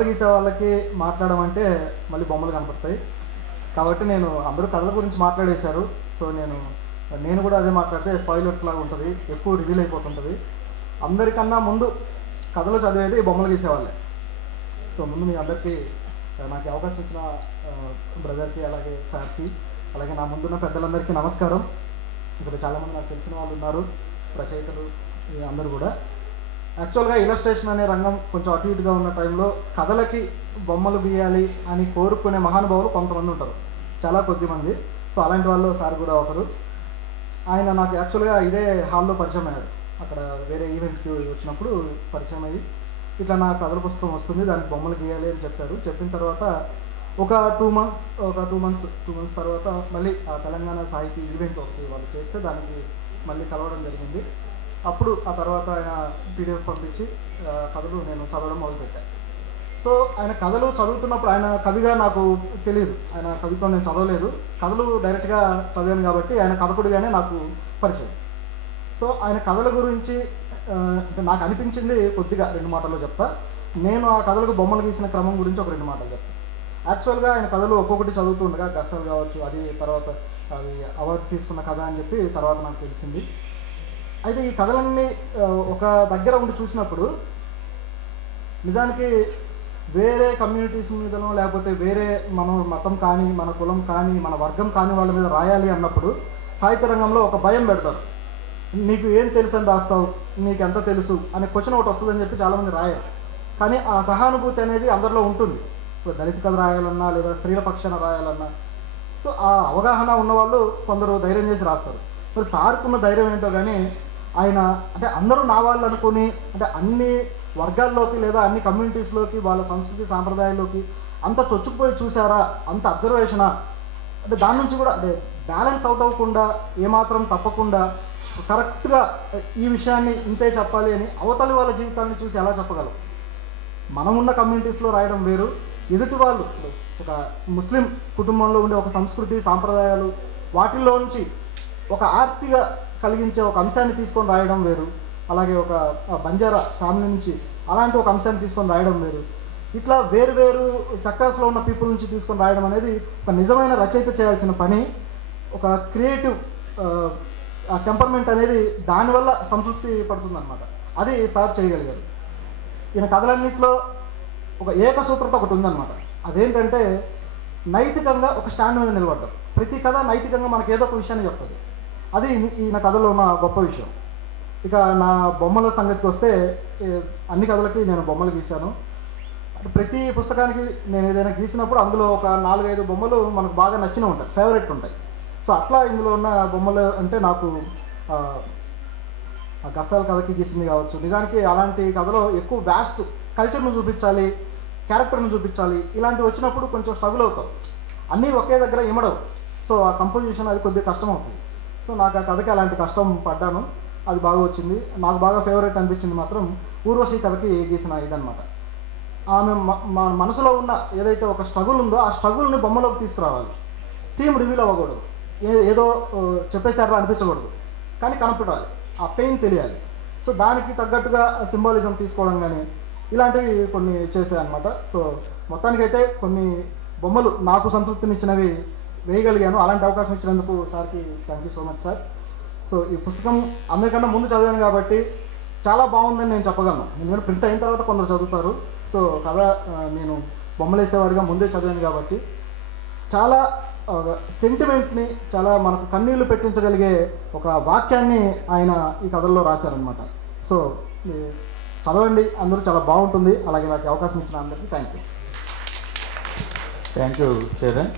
గీసే వాళ్ళకి మాట్లాడడం అంటే మళ్ళీ బొమ్మలు కనపడతాయి. కాబట్టి నేను అందరూ కథల గురించి మాట్లాడేశారు. సో నేను కూడా అదే మాట్లాడితే స్పాయిలర్స్ లాగా ఉంటుంది, ఎక్కువ రివీల్ అయిపోతుంటుంది. అందరికన్నా ముందు కథలు చదివేది బొమ్మలు గీసేవాళ్ళే. సో ముందు మీ అందరికీ నాకు అవకాశం ఇచ్చిన బ్రదర్కి, అలాగే సార్కి, అలాగే నా ముందున్న పెద్దలందరికీ నమస్కారం. ఇక్కడ చాలామంది నాకు తెలిసిన వాళ్ళు ఉన్నారు, రచయితలు అందరూ కూడా. యాక్చువల్గా ఇలస్ట్రేషన్ అనే రంగం కొంచెం అటు ఇటుగా ఉన్న టైంలో కథలకి బొమ్మలు గీయాలి అని కోరుకునే మహానుభావులు కొంతమంది ఉంటారు, చాలా కొద్దిమంది. సో అలాంటి వాళ్ళు సార్ కూడా ఒకరు. ఆయన నాకు యాక్చువల్గా ఇదే హాల్లో పరిచయం అయ్యారు. అక్కడ వేరే ఈవెంట్కి వచ్చినప్పుడు పరిచయం అయ్యి ఇట్లా నా కథల పుస్తకం వస్తుంది, దానికి బొమ్మలు గీయాలి అని చెప్పారు. చెప్పిన తర్వాత ఒక టూ మంత్స్ తర్వాత మళ్ళీ ఆ తెలంగాణ సాహితీ ఈవెంట్ ఒకటి వాళ్ళు చేస్తే దానికి మళ్ళీ కలవడం జరిగింది. అప్పుడు ఆ తర్వాత ఆయన పీడిఎఫ్ పంపించి కథలు నేను చదవడం మొదలుపెట్టాను. సో ఆయన కథలు చదువుతున్నప్పుడు ఆయన కవిగా నాకు తెలియదు, ఆయన కవిత్వం నేను చదవలేదు, కథలు డైరెక్ట్గా చదివాను కాబట్టి ఆయన కథకుడిగానే నాకు పరిచయం. సో ఆయన కథల గురించి నాకు అనిపించింది కొద్దిగా 2 మాటల్లో చెప్తా. నేను ఆ కథలకు బొమ్మలు గీసిన క్రమం గురించి ఒక 2 మాటలు చెప్తాను. యాక్చువల్గా ఆయన కథలు ఒక్కొక్కటి చదువుతుండగా గసలు కావచ్చు, అది తర్వాత అది అవార్డు తీసుకున్న కథ అని చెప్పి తర్వాత నాకు తెలిసింది. అయితే ఈ కథలన్నీ ఒక దగ్గర ఉండి చూసినప్పుడు నిజానికి వేరే కమ్యూనిటీస్ మీదనో లేకపోతే వేరే మన మతం కానీ, మన కులం కానీ, మన వర్గం కానీ వాళ్ళ మీద రాయాలి అన్నప్పుడు సాహిత్య రంగంలో ఒక భయం పెడతారు. నీకు ఏం తెలుసు అని రాస్తావు, నీకు ఎంత తెలుసు అనే క్వశ్చన్ ఒకటి వస్తుందని చెప్పి చాలామంది రాయరు. కానీ ఆ సహానుభూతి అనేది అందరిలో ఉంటుంది. ఇప్పుడు దళిత కథ రాయాలన్నా లేదా స్త్రీల పక్షాన రాయాలన్నా సో ఆ అవగాహన ఉన్నవాళ్ళు కొందరు ధైర్యం చేసి రాస్తారు. మరి సార్కున్న ధైర్యం ఏంటో కానీ ఆయన అంటే అందరూ నా వాళ్ళు అనుకుని అంటే అన్ని వర్గాల్లోకి లేదా అన్ని కమ్యూనిటీస్లోకి వాళ్ళ సంస్కృతి సాంప్రదాయాల్లోకి అంత చొచ్చుకుపోయి చూసారా, అంత అబ్జర్వేషనా, అంటే దాని నుంచి కూడా అంటే బ్యాలెన్స్ అవుట్ అవ్వకుండా ఏమాత్రం తప్పకుండా కరెక్ట్గా ఈ విషయాన్ని ఇంతే చెప్పాలి అని అవతలి వాళ్ళ జీవితాన్ని చూసి ఎలా చెప్పగలం. మనమున్న కమ్యూనిటీస్లో రాయడం వేరు, ఎదుటి వాళ్ళు ఒక ముస్లిం కుటుంబంలో ఉండే ఒక సంస్కృతి సాంప్రదాయాలు వాటిల్లో నుంచి ఒక ఆర్తిగా కలిగించే ఒక అంశాన్ని తీసుకొని రాయడం వేరు, అలాగే ఒక బంజారా ఫ్యామిలీ నుంచి అలాంటి ఒక అంశాన్ని తీసుకొని రాయడం వేరు. ఇట్లా వేరు సెక్టర్స్లో ఉన్న పీపుల్ నుంచి తీసుకొని రాయడం అనేది ఒక నిజమైన రచయిత చేయాల్సిన పని. ఒక క్రియేటివ్ టెంపర్మెంట్ అనేది దానివల్ల సంతృప్తి పడుతుందన్నమాట. అది సార్ చేయగలిగారు. ఈయన కథలన్నింటిలో ఒక ఏకసూత్రత ఒకటి ఉందన్నమాట. అదేంటంటే నైతికంగా ఒక స్టాండ్ మీద నిలబడ్డాం. ప్రతి కథ నైతికంగా మనకు ఏదో ఒక విషయాన్ని చెప్తుంది. అది ఈయన కథలో ఉన్న గొప్ప విషయం. ఇక నా బొమ్మల సంగతికి వస్తే అన్ని కథలకి నేను బొమ్మలు గీశాను. ప్రతి పుస్తకానికి నేను ఏదైనా గీసినప్పుడు అందులో ఒక 4-5 బొమ్మలు మనకు బాగా నచ్చినవి ఉంటాయి, ఫేవరెట్ ఉంటాయి. సో అట్లా ఇందులో ఉన్న బొమ్మలు అంటే నాకు గసాల కథకి గీసింది కావచ్చు. నిజానికి అలాంటి కథలో ఎక్కువ వ్యాస్ట్ కల్చర్ను చూపించాలి, క్యారెక్టర్ను చూపించాలి, ఇలాంటివి వచ్చినప్పుడు కొంచెం స్ట్రగుల్ అవుతావు, అన్నీ ఒకే దగ్గర ఇమడవు. సో ఆ కంపోజిషన్ అది కొద్దిగా కష్టం అవుతుంది. సో నాకు ఆ కథకి అలాంటి కష్టం పడ్డాను, అది బాగా వచ్చింది. నాకు బాగా ఫేవరెట్ అనిపించింది మాత్రం ఊర్వశి కథకి గీసిన ఇదనమాట. ఆమె మనసులో ఉన్న ఏదైతే ఒక స్ట్రగుల్ ఉందో ఆ స్ట్రగుల్ని బొమ్మలోకి తీసుకురావాలి. థీమ్ రివీల్ అవ్వకూడదు, ఏదో చెప్పేశారో అనిపించకూడదు, కానీ కనపడాలి, ఆ పెయిన్ తెలియాలి. సో దానికి తగ్గట్టుగా సింబాలిజం తీసుకోవడం కానీ ఇలాంటివి కొన్ని చేశాయన్నమాట. సో మొత్తానికైతే కొన్ని బొమ్మలు నాకు సంతృప్తినిచ్చినవి వేయగలిగాను. అలాంటి అవకాశం ఇచ్చినందుకు సార్కి thank you so much sir. So ఈ పుస్తకం అందరికన్నా ముందు చదివాను కాబట్టి చాలా బాగుందని నేను చెప్పగలను. ఎందుకంటే ప్రింట్ అయిన తర్వాత కొందరు చదువుతారు. సో కథ నేను బొమ్మలు వేసేవాడిగా ముందే చదివాను కాబట్టి చాలా సెంటిమెంట్ని, చాలా మనకు కన్నీళ్లు పెట్టించగలిగే ఒక వాక్యాన్ని ఆయన ఈ కథల్లో రాశారనమాట. సో చదవండి, అందరూ, చాలా బాగుంటుంది. అలాగే నాకు అవకాశం ఇచ్చిన అందరికీ థ్యాంక్ యూ చరణ్.